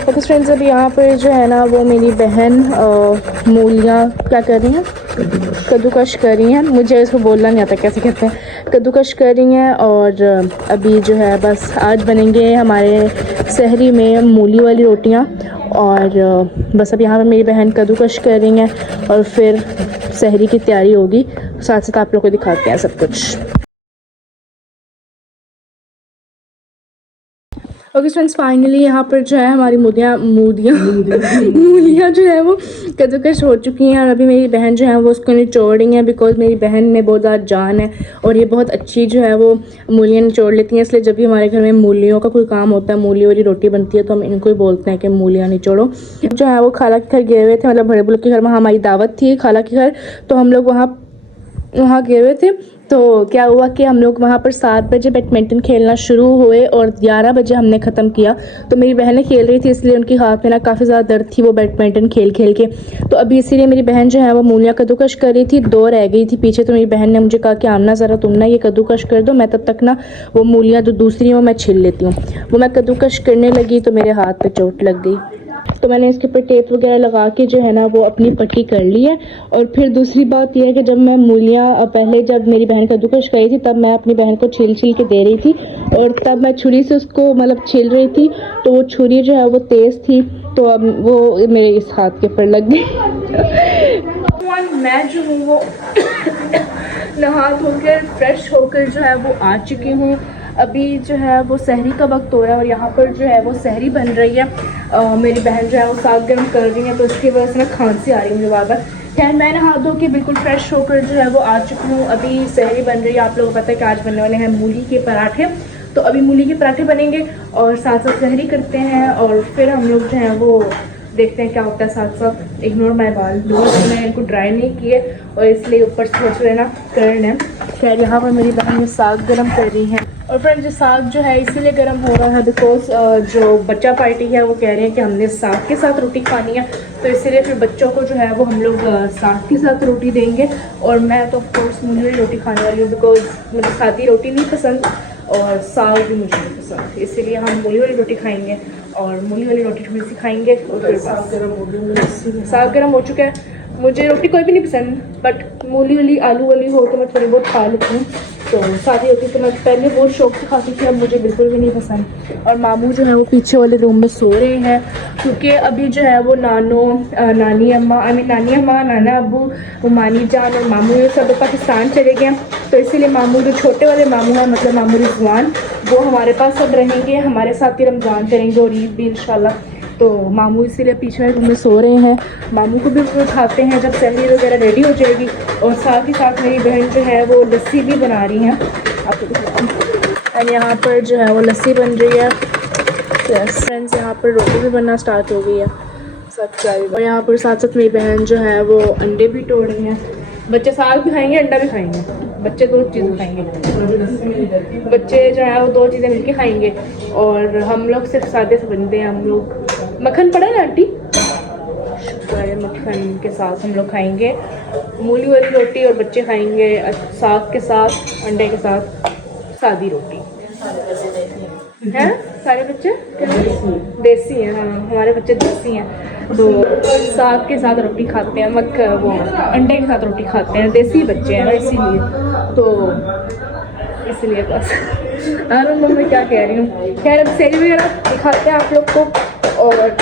Okay friends, अभी यहाँ पर जो है ना वो मेरी बहन मूलियाँ क्या कर रही हैं, कद्दूकश कर रही हैं। मुझे इसको बोलना नहीं आता कैसे कहते हैं, कद्दूकश कर रही हैं। और अभी जो है बस आज बनेंगे हमारे सहरी में मूली वाली रोटियाँ। और बस अब यहाँ पर मेरी बहन कद्दूकश कर रही हैं और फिर सहरी की तैयारी होगी। साथ साथ आप लोग को दिखाते हैं सब कुछ। ओके फ्रेंड्स, फाइनली यहाँ पर जो है हमारी मूलियाँ जो है वो कद्दूकश हो चुकी हैं। और अभी मेरी बहन जो है वो उसको निचोड़ रही हैं, बिकॉज मेरी बहन में बहुत ज़्यादा जान है और ये बहुत अच्छी जो है वो मूलियाँ निचोड़ लेती हैं। इसलिए जब भी हमारे घर में मूलियों का कोई काम होता है, मूली वाली रोटी बनती है, तो हम इनको ही बोलते हैं कि मूलियाँ निचोड़ो। जो है वो खाला के घर गए हुए थे, मतलब बड़े बुल्लू के घर में हमारी दावत थी खाला के घर, तो हम लोग वहाँ गए हुए थे। तो क्या हुआ कि हम लोग वहाँ पर 7 बजे बैडमिंटन खेलना शुरू हुए और 11 बजे हमने ख़त्म किया। तो मेरी बहनें खेल रही थी, इसलिए उनके हाथ में ना काफ़ी ज़्यादा दर्द थी वो बैडमिंटन खेल के। तो अभी इसीलिए मेरी बहन जो है वो मूलियाँ कद्दूकश कर रही थी, 2 रह गई थी पीछे। तो मेरी बहन ने मुझे कहा कि आमना ज़रा तुम ना ये कद्दूकश कर दो, मैं तब तक ना वो मूलियाँ जो दूसरी हैं वो मैं छील लेती हूँ। वो मैं कद्दूकश करने लगी तो मेरे हाथ पर चोट लग गई। तो मैंने इसके ऊपर टेप वगैरह लगा के जो है ना वो अपनी पट्टी कर ली है। और फिर दूसरी बात यह है कि जब मैं मूलियाँ पहले जब मेरी बहन कद्दूकश कर रही थी, तब मैं अपनी बहन को छील के दे रही थी और तब मैं छुरी से उसको मतलब छील रही थी। तो वो छुरी जो है वो तेज़ थी, तो अब वो मेरे इस हाथ के ऊपर लग गई। मैं जो हूँ वो नहा धोकर फ्रेश होकर जो है वो आ चुकी हूँ। अभी जो है वो सहरी का वक्त हो रहा है और यहाँ पर जो है वो सहरी बन रही है। मेरी बहन जो है वो साग गर्म कर रही है, तो उसकी वजह से ना खांसी आ रही है मुझे बार बार। खैर मैं नहा धो के बिल्कुल फ्रेश होकर जो है वो आ चुकी हूँ। अभी सहरी बन रही है। आप लोगों को पता है कि आज बनने वाले हैं मूली के पराठे, तो अभी मूली के पराठे बनेंगे और साथ साथ सहरी करते हैं और फिर हम लोग जो है वो देखते हैं क्या होता है। साथ साथ इग्नोर माई बाल, बिकॉज मैंने इनको ड्राई नहीं किए और इसलिए ऊपर से सोच रहे ना करना है। खैर यहाँ पर मेरी बहन साग गर्म कर रही हैं। और फ्रेंड्स ये साग जो है इसीलिए गर्म हो रहा है बिकॉज जो बच्चा पार्टी है वो कह रहे हैं कि हमने साग के साथ रोटी खानी है, तो इसीलिए फिर बच्चों को जो है वो हम लोग साग के साथ रोटी देंगे। और मैं तो ऑफकोर्स मूली वाली रोटी खाने वाली हूँ, बिकॉज मुझे सादी रोटी नहीं पसंद और साग भी मुझे नहीं पसंद, इसीलिए हम मूली वाली रोटी खाएंगे और मूली वाली रोटी थोड़ी सी खाएंगे। और फिर साग गर्म हो चुका है। मुझे रोटी कोई भी नहीं पसंद, बट मूली वाली आलू वाली हो तो मैं थोड़ी बहुत खा लेती हूँ। तो सादी रोटी तो मैं पहले बहुत शौक से खाती थी, अब मुझे बिल्कुल भी नहीं पसंद। और मामू जो है वो पीछे वाले रूम में सो रहे हैं, क्योंकि अभी जो है वो नानी अम्मा नाना अब्बू मानी जान और मामू ये सब पाकिस्तान चले गए। तो इसीलिए मामू जो छोटे वाले मामू हैं, मतलब मामू रिजवान, वो हमारे पास सब रहेंगे, हमारे साथ ही रमज़ान करेंगे और ईद भी इंशाल्लाह। तो मामू इसीलिए पीछे वाले रूम में सो रहे हैं। मामू को भी उठाते हैं जब सहरी वगैरह रेडी हो जाएगी। और साथ ही साथ मेरी बहन जो है वो लस्सी भी बना रही हैं, आपको दिखाती हूँ। और यहाँ पर जो है वो लस्सी बन रही है। फ्रेंड्स यहाँ पर रोटी भी बनना स्टार्ट हो गई है सब। और यहाँ पर साथ साथ मेरी बहन जो है वो अंडे भी तोड़ रही हैं। बच्चे साग भी खाएंगे, अंडा भी खाएंगे, बच्चे 2 चीज़ें खाएंगे। बच्चे जो है वो 2 चीज़ें मिलके खाएंगे और हम लोग सिर्फ सादे से बनते हैं। हम लोग मक्खन पड़ा है आंटी, मक्खन के साथ हम लोग खाएंगे मूली वाली रोटी और बच्चे खाएंगे साग के साथ, अंडे के साथ सादी रोटी। हैं सारे बच्चे देसी हैं, हाँ हमारे बच्चे देसी हैं। तो साग के साथ रोटी खाते हैं, वो अंडे के साथ रोटी खाते हैं, देसी बच्चे हैं इसीलिए। तो इसलिए बस मैं क्या कह रही हूँ। खैर अब सहरी वगैरह दिखाते हैं आप लोग को। और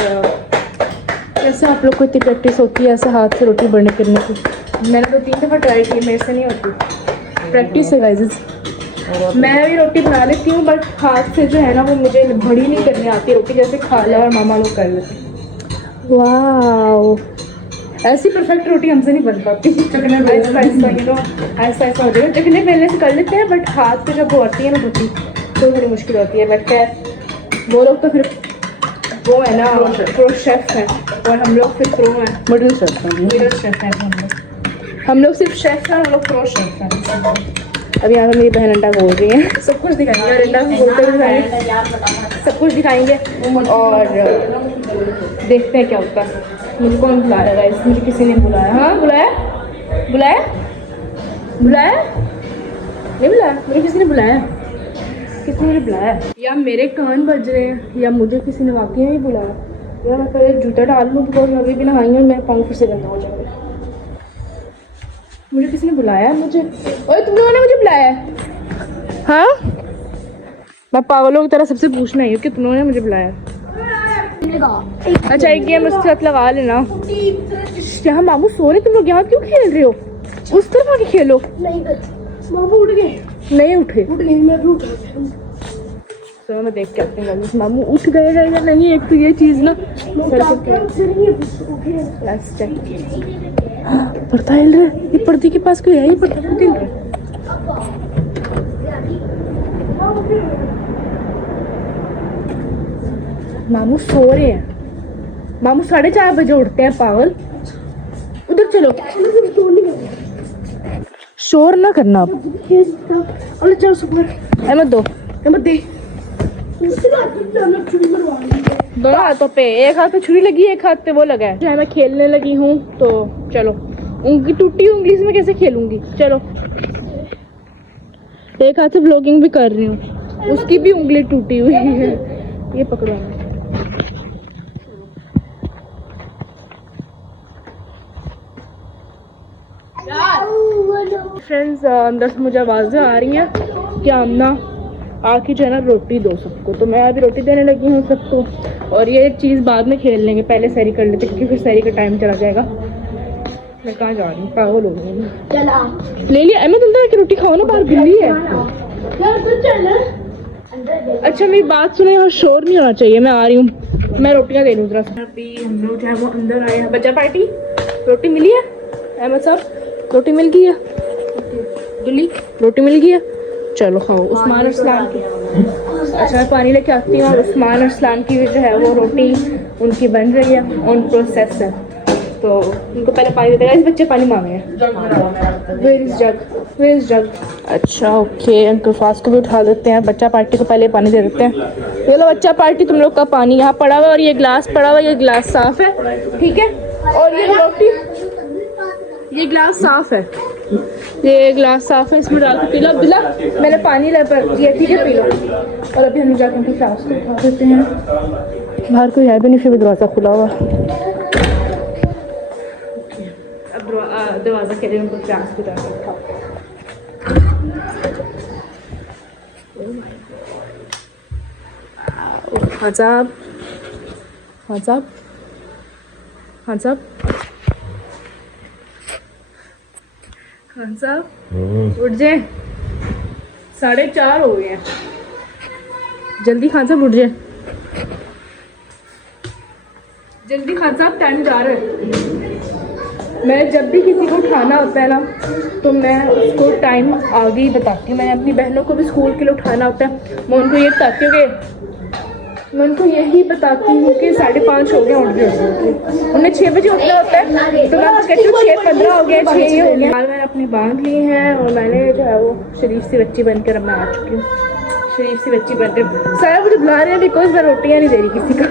जैसे आप लोग को इतनी प्रैक्टिस होती है ऐसे हाथ से रोटी बड़ने करने की, मैंने तो 3 दफ़ा ट्राई की, मेरे से नहीं होती। प्रैक्टिस है गाइस। मैं भी रोटी बना लेती हूँ, बट हाथ से जो है ना वो मुझे बड़ी नहीं करनी आती रोटी, जैसे खाला और मामा लोग कर लेते। वाह, ऐसी परफेक्ट रोटी हमसे नहीं बन पाती। चकने ऐसा ऐसा हो जाएगा। चकने पहले से कर लेते हैं, बट हाथ से जब वो आती है ना रोटी तो बड़ी मुश्किल होती है। बट खैर वो लोग तो फिर वो है ना प्रो शेफ है और हम लोग फिर प्रो हैं, मिडिल शेफ हैं। हम लोग सिर्फ शेफ हैं, हम लोग प्रो शेफ हैं। अब यहाँ पर मेरी बहन अंडा बोल रही है, सब कुछ दिखाएंगे और अंडा बोलते हुए सब कुछ दिखाएंगे और देखते हैं क्या होता है। मुझे कौन बुला रहा है? मुझे किसी ने बुलाया। हाँ बुलाया बुलाया बुलाया नहीं बुलाया, मुझे किसी ने बुलाया। किसने मुझे बुलाया? या मेरे कान बज रहे हैं या मुझे किसी ने वाकई में बुलाया। यार मैं पहले जूता डाल लूँ बिकॉज मैं अभी भी नहाई हूँ, मेरे पाँव फिर से गंदा हो जाएगा। मुझे किसी ने बुलाया है मुझे, ओए तुम लोगों ने मुझे बुलाया है? हाँ मैं पागलों की तरह सबसे पूछना ही हूँ कि तुम लोगों ने मुझे बुलाया है। अच्छा एक गेम उसके साथ लगा लेना। यहाँ मामू सो रहे, तुम लोग यहाँ क्यों खेल रहे हो? उस तरफ आके खेलो। नहीं मामू उठ गए। नहीं उठे? उठ गए, मैं भी उठ गई। तो मैं देख के आती हूँ मामू उठ गए हैं या नहीं। एक तो ये चीज़ ना पर्दा हिल रहा है, ये पर्दे के पास कोई है? ये पर्दा क्यों हिल रहा है? मामू सो रहे हैं। मामू 4:30 बजे उठते हैं पागल। उधर चलो, शोर ना करना आप। चलो सुपर अहमद दो, अहमद दे। दोनों हाथों पे, एक हाथ पे छुरी लगी है, एक हाथ पे वो लगा है। जो है मैं खेलने लगी हूँ तो चलो। उंगली टूटी उंगली से मैं कैसे खेलूंगी? चलो एक हाथ से व्लॉगिंग भी कर रही हूँ, उसकी भी उंगली टूटी हुई है। ये पकड़ो। फ्रेंड्स अंदर से मुझे आवाज़ें आ रही हैं कि आमना आके जो है ना रोटी दो सबको, तो मैं अभी रोटी देने लगी हूँ सबको। और ये चीज़ बाद में खेल लेंगे, पहले सैरी कर लेते क्योंकि फिर सैरी का टाइम चला जाएगा। मैं कहाँ जा रही हूँ, पागल हो गई हूँ। ले लिया अहमद, अंदर आके रोटी खाओ ना, बाहर बिल्ली है। अच्छा मेरी बात सुने और शोर नहीं होना चाहिए। मैं आ रही हूँ, मैं रोटियाँ दे दूँ जरा। अभी हम लोग जो है वो अंदर आए हैं। बच्चा पार्टी रोटी मिली है अहमद साहब? रोटी मिल गई है दुली? रोटी मिल गई है, चलो खाओ। उस्मान अरसलान की, अच्छा मैं पानी लेके आती हूँ। उस्मान अरसलान की जो है वो रोटी उनकी बन रही है, ऑन प्रोसेस है, तो उनको पहले पानी देते हैं। बच्चे पानी मांगे हैं। Where is jug, where is jug? अच्छा ओके, अंकल फास्ट को भी उठा देते हैं। बच्चा पार्टी को पहले पानी दे देते हैं। ये लो बच्चा पार्टी, तुम लोग का पानी यहाँ पड़ा हुआ है और ये गिलास पड़ा हुआ है। ये गिलास साफ है, ठीक है? और ये रोटी, ये गिलास साफ है, ये गिलास साफ है, इसमें डाल के पी लो। बिला मैंने पानी ला पर दिया, ठीक है पी लो। और अभी हम जाके उनकी क्लास को उठा देते हैं। बाहर कोई है भी नहीं, फिर भी दरवाज़ा खुला हुआ। अब दरवाज़ा के लिए उनको क्लास की तरफ उठाओ। हाँ साहब, हाँ साहब, हाँ साहब, खान साहब उठ जाए, 4:30 हो गए हैं। जल्दी खान साहब उठ जाए, जल्दी खान साहब, टाइम जा रहा है। मैं जब भी किसी को उठाना होता है ना तो मैं उसको टाइम आगे ही बताती हूँ। मैंने अपनी बहनों को भी स्कूल के लिए उठाना होता है, मैं उनको ये बताती हूँ कि मैं उनको यही बताती हूँ कि 5:30 हो गया, उठ गए। उन्हें 6 बजे उठना होता है, तो मैं कहती हूँ 6:15 हो गया, 6 ही हो गया। मैंने अपनी बांध ली हैं और मैंने जो है वो शरीफ सी बच्ची बनकर अब मैं आ चुकी हूँ। शरीफ सी बच्ची बनकर सारा मुझे बुला रहे हैं बिकॉज मैं रोटियाँ नहीं दे रही किसी का।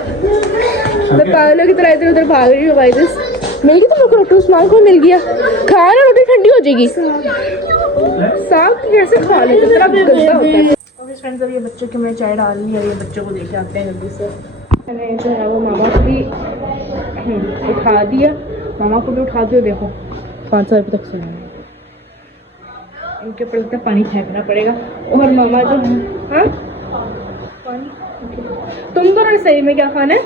मैं पागलों की तरह इधर उधर भाग रही हूँ। भाई मिल गई तुम लोग को रोटी? उस्मान को मिल गया, खाना रोटी ठंडी हो जाएगी। साग कैसे खा लेते, इतना गंदा होता है। फ्रेंड्स अब ये बच्चों की मैं चाय डाल ली है, ये बच्चों को लेके आते हैं जल्दी से। मैंने जो है वो मामा को भी उठा दिया, मामा को भी उठा दिया। देखो 500 रुपये तक से इनके ऊपर लगता है पानी फेंकना पड़ेगा। और मामा जो है, हाँ पानी, तुम दोनों ने सही में क्या खाना है?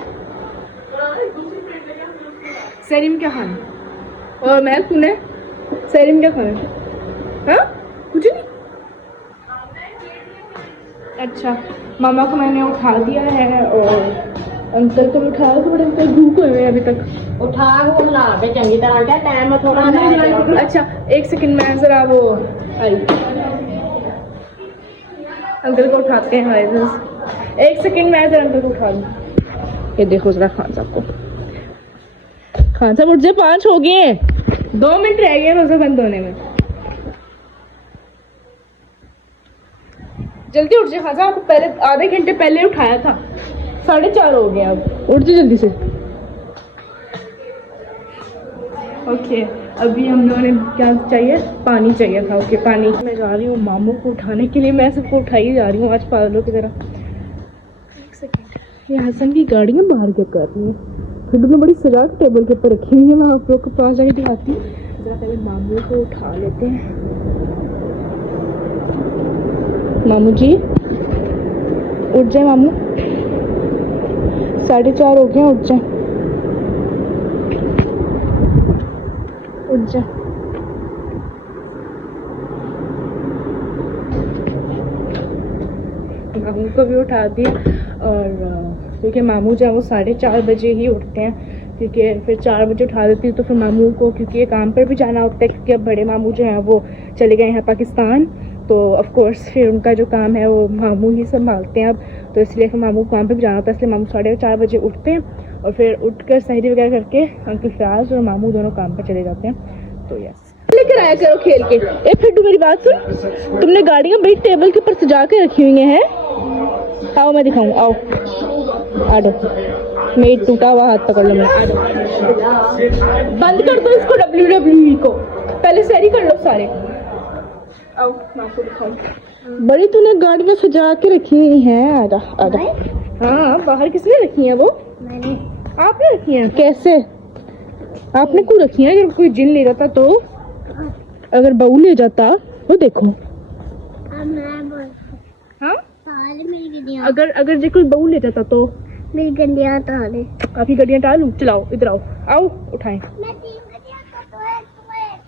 सैरी में क्या खाना है? और मैं तूने सैरी में क्या खाना है? हाँ कुछ नहीं। अच्छा मामा को मैंने उठा दिया है और अंकल को भी उठाया, तो बड़े अंकल भूख हुए अभी तक। उठा को ला के चंगी तरह क्या टाइम थोड़ा। अच्छा एक सेकंड मैं जरा वो आई अंकल को उठाते हैं हमारे। एक सेकंड मैं जरा अंकल को उठा दूँ। ये देखो जरा खान साहब को, खान साहब उठ जाए, 5 हो गए, 2 मिनट रह गए रोजा बंद होने में। जल्दी उठ जाए खान साहब, आपको पहले आधे घंटे पहले उठाया था, 4:30 हो गए। अब उठ जाए जल्दी से। ओके अभी हम लोगों ने क्या चाहिए? पानी चाहिए था। ओके पानी। मैं जा रही हूँ मामू को उठाने के लिए, मैं सबको उठाई जा रही हूँ आज पागलों की तरह। एक सेकेंड, ये हसन की गाड़ियाँ बाहर क्या कर रही हैं? फिर ने बड़ी सजा के टेबल के ऊपर रखी हुई है। मैं आप लोग के पास जाके दिखाती हूँ। जरा पहले मामू को उठा लेते हैं। मामू जी उठ जाए, मामू 4:30 हो गए, उठ जाए, उठ जाए। मामू को भी उठा दिया। और क्योंकि मामू जो है वो 4:30 बजे ही उठते हैं, क्योंकि फिर 4 बजे उठा देती हूँ तो फिर मामू को, क्योंकि ये काम पर भी जाना होता है, क्योंकि अब बड़े मामू जो हैं वो चले गए हैं पाकिस्तान, तो ऑफ कोर्स फिर उनका जो काम है वो मामू ही संभालते हैं अब। तो इसलिए फिर मामू को काम पे भी जाना होता है, इसलिए मामू 4:30 बजे उठते हैं और फिर उठकर सहरी वगैरह करके अंकल फयाज और मामू दोनों काम पर चले जाते हैं। तो यस, लेकर आया करो खेल के। ए फिर मेरी बात सुन, तुमने गाड़ियाँ बड़ी टेबल के ऊपर सजा के रखी हुई हैं। आओ मैं दिखाऊँ, आओ आ जाओ, मेरी टूटा हुआ हाथ पकड़ लो मेरा। बंद कर दो इसको, WWE को। पहले सहरी कर लो सारे। आओ मैं आपको दिखाऊं। बड़ी तूने गाड़ियाँ सजा के रखी हुई हैं। आजा आजा। हाँ बाहर किसने रखी है वो? मैंने। आपने रखी है? कैसे आपने क्यों रखी है? अगर कोई जिन ले जाता तो, अगर बहू ले जाता वो देखो। हाँ अगर जो कोई बहू ले जाता तो मेरी गड्डियाँ टाले। आपकी गड्डियाँ टालूं? चलाओ इधर आओ, आओ उठाएं।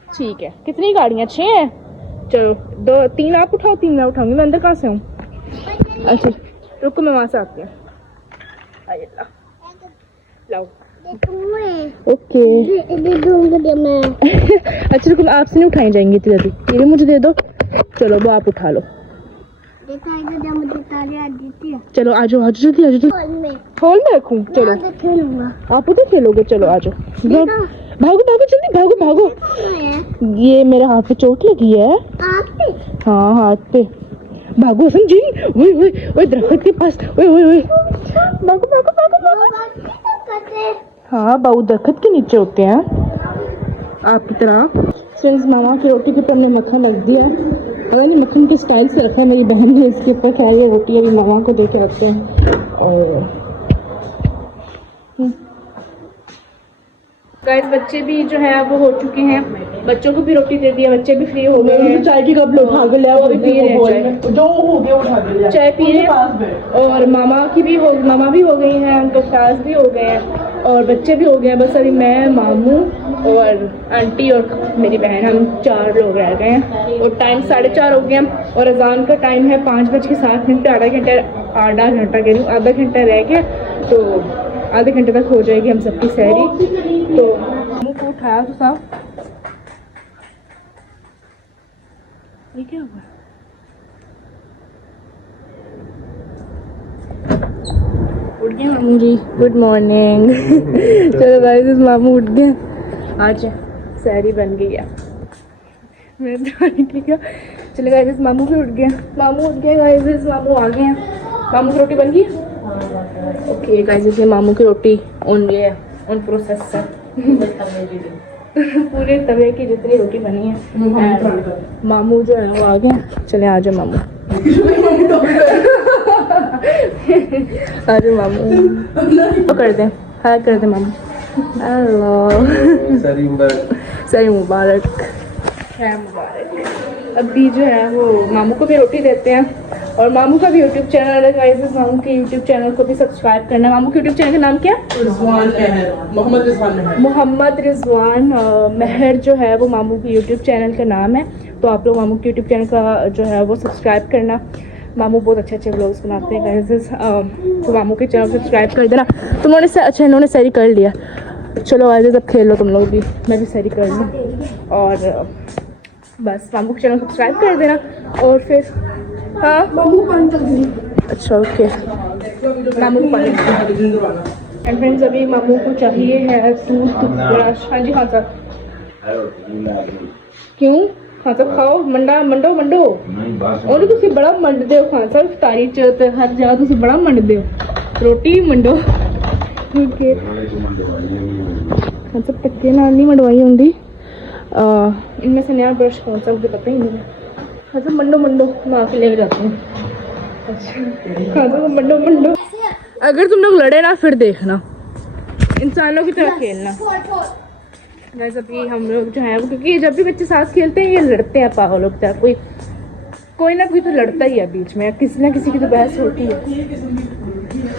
ठीक है, कितनी गाड़ियाँ? 6 हैं। चलो 3 आप उठाओ, 3 मैं उठाऊंगी। मैं अंदर कहाँ से हूँ? अच्छा रुको, मैं वहाँ से आती हूँ। लाओ ओके। अच्छा रुको, आपसे नहीं उठाई जाएंगी इतनी जल्दी, ये मुझे दे दो। चलो वो आप उठा लो। चलो आ जाओ, आ जाओ जल्दी, आ जाओ। हॉल में रखूं? चलो आप उधर खेलोगे, चलो आ जाओ। भागो भागो जल्दी, भागो भागो। ये मेरे हाथ पे चोट लगी है। हाँ हाथ पे। भागो जी, ओए दरख्त के पास, ओए ओए ओए, भागो भागो भागो भागो। हाँ बाबू दरख्त के नीचे होते हैं आपकी तरह। फ्रेंड्स मामा की रोटी के ऊपर हमने मक्खन रख दिया। पता नहीं मक्खन के स्टाइल से रखा है मेरी बहन ने इसके ऊपर। क्या ये रोटी अभी मामा को दे के आते हैं। और गाइस बच्चे भी जो है वो हो चुके हैं, बच्चों को भी रोटी दे दिया, बच्चे भी फ्री हो गए हैं। चाय की कप लो, उठा के ले, वो भी पी रहे हैं चाय, जो हो गया उठा के ले, चाय पी रहे हैं। और मामा भी हो गई हैं, उनके सास भी हो गए हैं और बच्चे भी हो गए हैं। बस अभी मैं, मामू और आंटी और मेरी बहन, हम 4 लोग रह गए हैं। और टाइम 4:30 हो गया और अजान का टाइम है 5:07। आधा घंटा रह गया, तो आधे घंटे तक हो जाएगी हम सबकी सहरी। तो मामू को उठाया तो साहब, ये क्या हुआ? उठ गए मामू जी, गुड मॉर्निंग। चलो गाइस मामू उठ गए, आज सहरी बन गई है। मैं ठीक है। चलो गाइस मामू भी उठ गए, गाइस मामू आ गए हैं। मामू की रोटी बन गई। ओके गाइस ये मामू की रोटी ऑन प्रोसेस है। पूरे तवे की जितनी रोटी बनी है। मामू जो है वो आ गए। चले आ जाओ मामू। आ जाओ मामू, तो कर दें, हाय कर दें मामू। हेलो सही मुबारक। अभी जो है वो मामू को भी रोटी देते हैं। और मामू का भी यूट्यूब चैनल है गाइस, मामू के यूट्यूब चैनल को भी सब्सक्राइब करना। मामू के यूट्यूब चैनल का नाम क्या है? मोहम्मद रिजवान महर जो है वो मामू के यूट्यूब चैनल का नाम है। तो आप लोग मामू के यूट्यूब चैनल का जो है वो सब्सक्राइब करना। मामू बहुत अच्छे अच्छे व्लॉग्स बनाते हैं गाइस, तो मामू के चैनल सब्सक्राइब कर देना। तुमने अच्छा इन्होंने सही कर लिया। चलो गाइस अब खेल लो तुम लोग भी, मैं भी सही कर लूँ। और बस मामू के चैनल सब्सक्राइब कर देना। और फिर हाँ मामू पानी चल गई। अच्छा ओके, मामू को पानी। एंड फ्रेंड्स अभी मामू को चाहिए है टूथब्रश। हाँ जी हाँ सर। क्यों हाँ सर खाओ, मंडो और तुसी बड़ा मंडदे हो खान सर, इफ्तारी च ते हर जगह तुसी बड़ा मंडदे हो, रोटी मंडो। ओके हाँ सर पक्के नाल नहीं मंडवाई होंगी। इनमें से नया ब्रश कौन सा मुझे पता ही नहीं है। हाँ सर मंडो मैं आके लेके जाती हूँ। अच्छा हाँ सर मंडो। अगर तुम लोग लड़े ना फिर देखना, इंसानों की तरह खेलना। गाइस अभी हम लोग जो है वो, क्योंकि जब भी बच्चे साथ खेलते हैं ये लड़ते हैं पागलों की तरह, कोई ना कोई तो लड़ता ही है बीच में, किसी ना किसी की तो बहस होती है।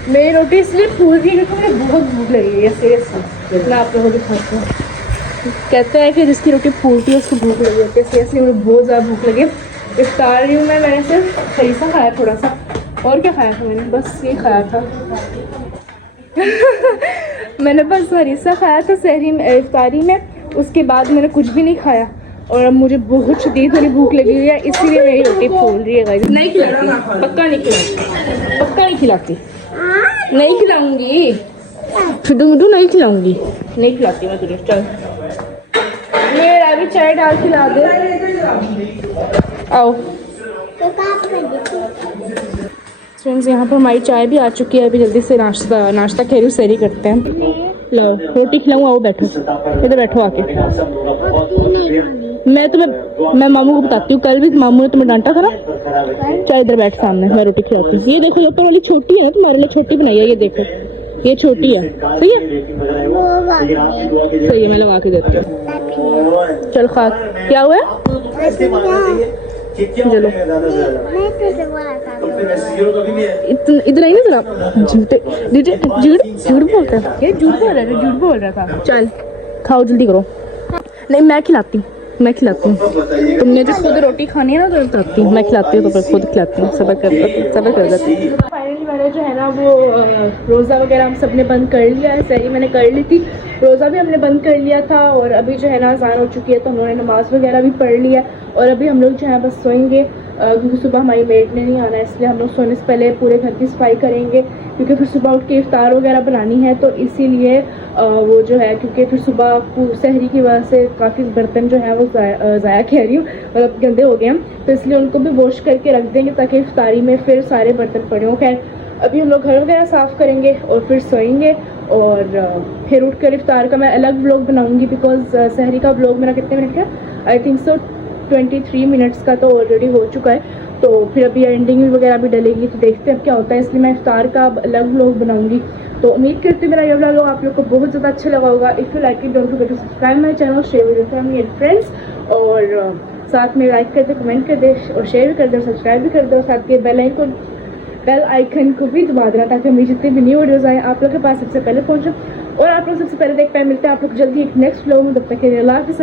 मेरी रोटी इसलिए फूल रही है क्योंकि मुझे बहुत भूख लगी है सीरियसली। मैं आप लोगों को दिखाती हूँ। कहते हैं कि जिसकी रोटी फूलती है उसको भूख लगी होती है। सीरियसली मुझे बहुत ज़्यादा भूख लगी। इफ्तार रही हूँ मैंने सिर्फ खरीसा खाया थोड़ा सा, और क्या खाया था मैंने, बस ये खाया था मैंने बस हरीसा खाया था सहरी में, इफ्तारी में। उसके बाद मैंने कुछ भी नहीं खाया और अब मुझे बहुत शदीद वाली भूख लगी हुई है, इसीलिए मेरी रोटी फूल रही है। गाइस नहीं खिलाती, पक्का नहीं खिलाती, पक्का नहीं खिलाती, नहीं खिलाऊंगी डूडू, नहीं खिलाऊंगी, नहीं खिलाती मैं तुझे। चल मेरा भी चाय डाल खिला दे। आओ फ्रेंड्स, यहाँ पर हमारी चाय भी आ चुकी है। अभी जल्दी से नाश्ता खैर सैरी करते हैं। लो रोटी खिलाऊँ, आओ बैठो, इधर बैठो आके। मैं मामू को बताती हूँ, कल भी मामू ने तुम्हें डांटा था ना। चल इधर बैठ सामने, मैं रोटी खिलाती हूँ। ये देखो ऊपर वाली छोटी है, तुम्हारे लिए छोटी बनाई है, ये देखो ये छोटी है। सही है, सही है, मैं लगा के देती हूँ। चल खा, क्या हुआ है? चलो इधर आई ना जरा, झूठ बोलता है, ये झूठ बोल रहा था। चल खाओ जल्दी करो। नहीं मैं खिलाती हूँ, मैं खिलाती हूँ। तुमने जो खुद रोटी खानी है ना तो बताती हूँ, मैं खिलाती हूँ तो फिर खुद खिलाती हूँ। सबर कर जाती हूँ। फाइनली मैंने जो है ना वो रोज़ा वगैरह हम सब ने बंद कर लिया है। सही मैंने कर ली थी, रोज़ा भी हमने बंद कर लिया था। और अभी जो है ना अज़ान हो चुकी है तो हम लोगों ने नमाज़ वगैरह भी पढ़ लिया। और अभी हम लोग जो है बस सोएंगे, क्योंकि सुबह हमारी मेड ने नहीं आना है, इसलिए हम लोग सोने से पहले पूरे घर की सफाई करेंगे, क्योंकि फिर सुबह उठ के इफ्तार वगैरह बनानी है। तो इसीलिए वो जो है, क्योंकि फिर सुबह सहरी की वजह से काफ़ी बर्तन जो है वो ज़ाया कह रही हूँ, मतलब गंदे हो गए हैं, तो इसलिए उनको भी वॉश करके रख देंगे ताकि इफ्तारी में फिर सारे बर्तन पड़े हों। खैर अभी हम लोग घर वगैरह साफ़ करेंगे और फिर सोएंगे। और फिर उठ कर इफ्तार का मैं अलग व्लॉग बनाऊँगी, बिकॉज सहरी का व्लॉग मेरा कितने मिनट का, आई थिंक सो 23 मिनट्स का तो ऑलरेडी हो चुका है। तो फिर अभी एंडिंग वगैरह भी डलेगी, तो देखते हैं अब क्या होता है। इसलिए मैं इफ्तार का अलग व्लॉग बनाऊंगी। तो उम्मीद करती हूँ मेरा ये व्लॉग आप लोग को बहुत ज़्यादा अच्छा लगा होगा। If you like it don't forget to subscribe my channel, share with your family and friends. और साथ में लाइक कर दे, कमेंट कर दे और शेयर भी कर दे और सब्सक्राइब भी कर दो। साथ के बेल आइकन को भी दबा देना ताकि मेरी जितनी भी न्यू वीडियोज़ आए आप लोग के पास सबसे पहले पहुँचे और आप लोग सबसे पहले देख पाए। मिलते हैं आप लोग जल्दी एक नेक्स्ट व्लॉग में, तब तक के लिए अल्लाह हाफ़िज़।